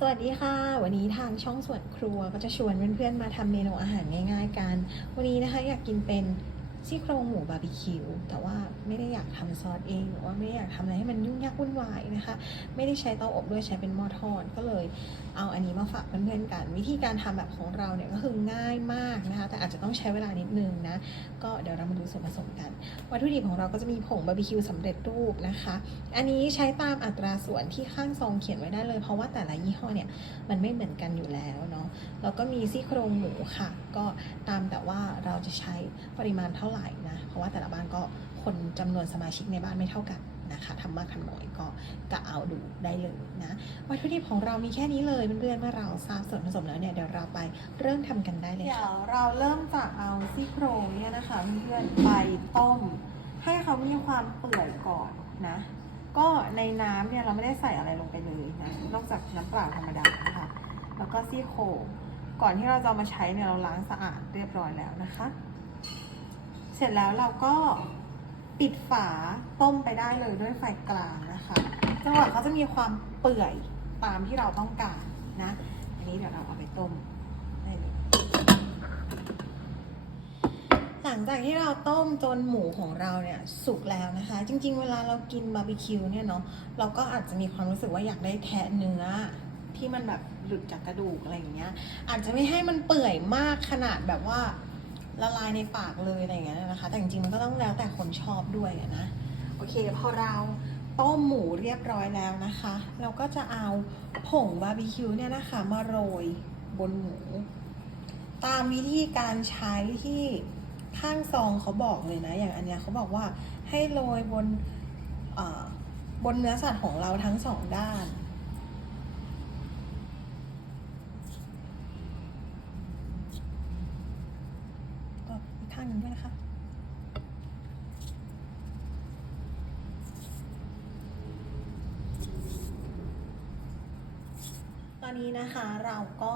สวัสดีค่ะ วันนี้ทางช่องส่วนครัวก็จะชวนเพื่อนๆมาทำเมนูอาหารง่าย ๆ กัน วันนี้นะคะอยากกินเป็น ซี่โครงหมูบาร์บีคิวแต่ว่าไม่ได้อยากทำซอสเองหรือว่าไม่ได้อยากทำอะไรให้มันยุ่งยากวุ่นวายนะคะ ไม่ได้ใช้เตาอบด้วยใช้เป็นหม้อทอดก็เลยเอาอันนี้มาฝากเพื่อนๆกัน วิธีการทำแบบของเราเนี่ยก็คือง่ายมากนะคะ แต่อาจจะต้องใช้เวลานิดนึงนะ ก็เดี๋ยวเรามาดูส่วนผสมกัน วัตถุดิบของเราก็จะมีผงบาร์บีคิวสำเร็จรูปนะคะ อันนี้ใช้ตามอัตราส่วนที่ข้างซองเขียนไว้ได้เลย เพราะว่าแต่ละยี่ห้อเนี่ยมันไม่เหมือนกันอยู่แล้วเนาะแล้วก็มีซี่โครงหมูค่ะ ก็ตามแต่ว่าเราจะใช้ปริมาณเท่าไหร่นะ เพราะว่าแต่ละบ้านก็คนจำนวนสมาชิกในบ้านไม่เท่ากันนะคะทำมากทำน้อยก็กะเอาดูได้เลยนะวัตถุดิบของเรามีแค่นี้เลยเพื่อนๆเมื่อเราทราบส่วนผสมแล้วเนี่ยเดี๋ยวเราไปเริ่มทำกันได้เลยเดี๋ยวเราเริ่มจากเอาซี่โครงเนี่ยนะคะเพื่อนๆไปต้ม ให้เขามีความเปื่อยก่อนนะ ก็ในน้ำเนี่ยเราไม่ได้ใส่อะไรลงไปเลยนะนอกจากน้ำเปล่าธรรมดานะคะแล้วก็ซี่โครงก่อนที่เราจะมาใช้เนี่ยเราล้างสะอาดเรียบร้อยแล้วนะคะ เสร็จแล้วเราก็ปิดฝาต้มไปได้เลยด้วยไฟกลางนะคะจังหวะเขาจะมีความเปื่อยตามที่เราต้องการนะ อันนี้เดี๋ยวเราเอาไปต้มได้เลยหลังจากที่เราต้มจนหมูของเราเนี่ยสุกแล้วนะคะ จริง ๆ เวลาเรากินบาร์บีคิวเนี่ยเนาะเราก็อาจจะมีความรู้สึกว่าอยากได้แทะเนื้อที่มันแบบหลุดจากกระดูกอะไรอย่างเงี้ย อาจจะไม่ให้มันเปื่อยมากขนาดแบบว่า ละลายในปากเลยอะไรอย่างเงี้ยนะคะ แต่จริงๆมันก็ต้องแล้วแต่คนชอบด้วยนะโอเคพอเราต้มหมูเรียบร้อยแล้วนะคะ เราก็จะเอาผงบาร์บีคิวเนี่ยนะคะมาโรยบนหมู ตามวิธีการใช้ที่ข้างซองเขาบอกเลยนะ อย่างอันเนี้ยเขาบอกว่าให้โรยบนบนเนื้อสัตว์ของเราทั้งสองด้าน ก็อีก ข้างหนึ่งด้วยนะคะตอนนี้นะคะเราก็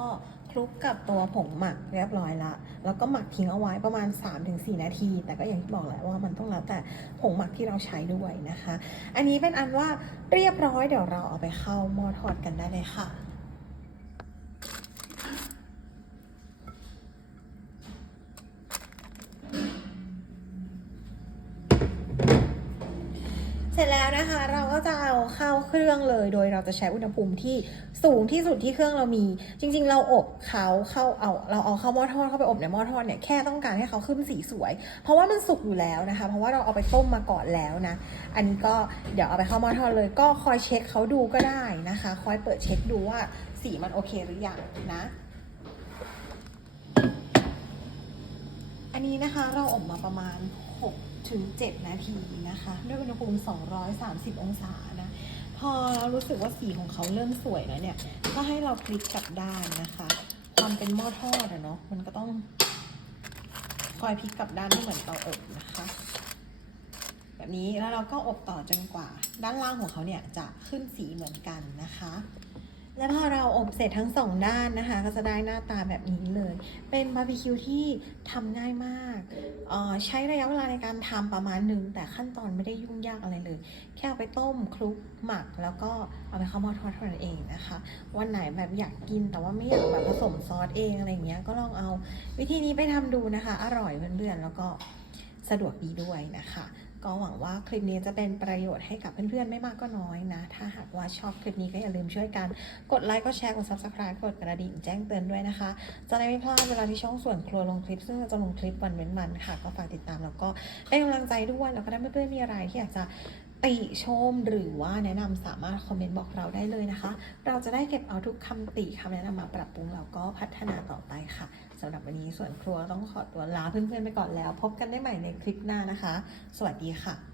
คลุกกับตัวผงหมักเรียบร้อยละแล้วก็หมักทิ้งเอาไว้ประมาณ 3-4 นาที แต่ก็อย่างที่บอกแหละว่ามันต้องแล้วแต่ผงหมักที่เราใช้ด้วยนะคะ อันนี้เป็นอันว่าเรียบร้อยเดี๋ยวเราเอาไปเข้าหม้อทอดกันได้เลยค่ะ ร็จแล้วนะคะ เราก็จะเอาเข้าเครื่องเลย โดยเราจะใช้อุณหภูมิที่สูงที่สุดที่เครื่องเรามี จริง ๆ เราอบเขาเข้าเอาเราเอาเข้าหม้อทอดเข้าไปอบในหม้อทอดเนี่ยแค่ต้องการให้เขาขึ้นสีสวย เพราะว่ามันสุกอยู่แล้วนะคะ เพราะว่าเราเอาไปต้มมาก่อนแล้วนะ อันนี้ก็เดี๋ยวเอาไปเข้าหม้อทอดเลย ก็คอยเช็คเขาดูก็ได้นะคะ คอยเปิดเช็คดูว่าสีมันโอเคหรือยังนะอันนี้นะคะเราอบมาประมาณ ถึง 7 นาทีนะคะ ด้วยอุณหภูมิ 230 องศานะ พอเรารู้สึกว่าสีของเขาเริ่มสวยแล้วเนี่ย ก็ให้เราพลิกกลับด้านนะคะ ความเป็นหม้อทอดอะเนาะ มันก็ต้องคอยพลิกกลับด้านไม่เหมือนเตาอบนะคะ แบบนี้แล้วเราก็อบต่อจนกว่า ด้านล่างของเขาเนี่ยจะขึ้นสีเหมือนกันนะคะ และพอเราอบเสร็จทั้งสองด้านนะคะ ก็จะได้หน้าตาแบบนี้เลย เป็นบาร์บีคิวที่ทำง่ายมากออใช้ระยะเวลาในการทำประมาณหนึ่ง แต่ขั้นตอนไม่ได้ยุ่งยากอะไรเลย แค่เอาไปต้มคลุกหมัก แล้วก็เอาไปเข้าหม้อทอดเท่านั้นเองนะคะ วันไหนแบบอยากกินแต่ว่าไม่อยากแบบผสมซอสเองอะไรอย่างเงี้ย ก็ลองเอาวิธีนี้ไปทำดูนะคะ อร่อยเพื่อนๆแล้วก็สะดวกดีด้วยนะคะ ก็หวังว่าคลิปนี้จะเป็นประโยชน์ให้กับเพื่อนๆ ไม่มากก็น้อยนะ ถ้าหากว่าชอบคลิปนี้ก็อย่าลืมช่วยกัน กดไลค์ กดแชร์ กด subscribe กดกระดิ่งแจ้งเตือนด้วยนะคะ จะได้ไม่พลาดเวลาที่ช่องส่วนครัวลงคลิป ซึ่งเราจะลงคลิปวันเว้นวันค่ะ ก็ฝากติดตามแล้วก็เป็นกำลังใจด้วย แล้วก็ถ้าเพื่อนๆมีอะไรที่อยากจะ ติชมหรือว่าแนะนำสามารถคอมเมนต์บอกเราได้เลยนะคะ เราจะได้เก็บเอาทุกคำติคำแนะนำมาปรับปรุงแล้วก็พัฒนาต่อไปค่ะสำหรับวันนี้ส่วนครัวต้องขอตัวลาเพื่อนๆไปก่อนแล้ว พบกันได้ใหม่ในคลิปหน้านะคะ สวัสดีค่ะ